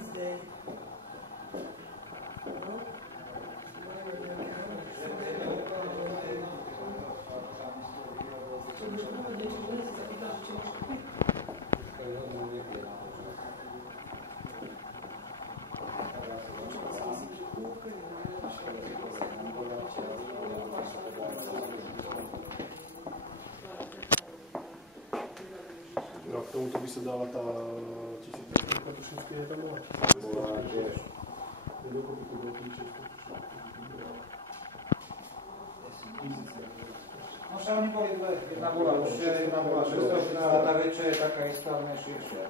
Wednesday. K tomuto by sa dala tá 1000 tušinský je tam bola? Bola tiež. Dokopy to bolo 1600. No však oni boli dve. Jedna bola užšia, jedna bola 600, a tá väčšia je taká istá, ale širšia.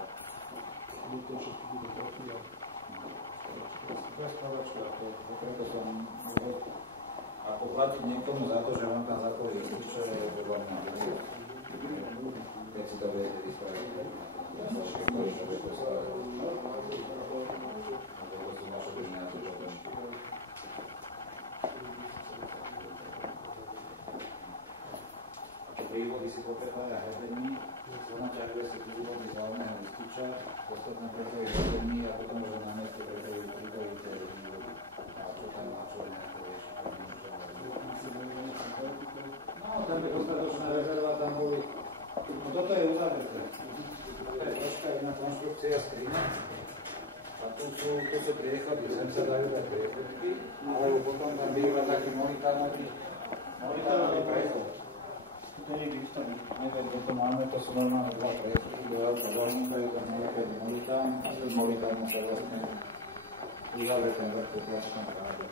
To všetko bude taký a... To je spoločná, preto som ako platiť niekomu za to, že vám tam zapojí ističe, že vám na keď si to viete vyspraviť. Ja som všetko, že viete spraviť. Lebo to sú vaše bežné na to, čo bežné. Vývody si potrebovajú hľadení, naťahuje si vývody z hlavného ističa, ostatné prepojí hľadení a potom môže na miesto prepojiť vývody tej vývody. A čo tam má čo nejaké riešiť. No, tam je dostatočná rezerva, tam boli. No toto je uzavreté. To je troška iná konštrukcia skrine. A tu sú priechody, sem sa dajú dať priechodky, alebo potom tam býva taký monitárny prechod. To je niekde ustaný. Neviem, kde to máme, to sú normálne dva prechody, do auta zahnúkajú, tam niekedy monitán, a s monitárom sa vlastne uzavrie ten vrch po plačnom práve.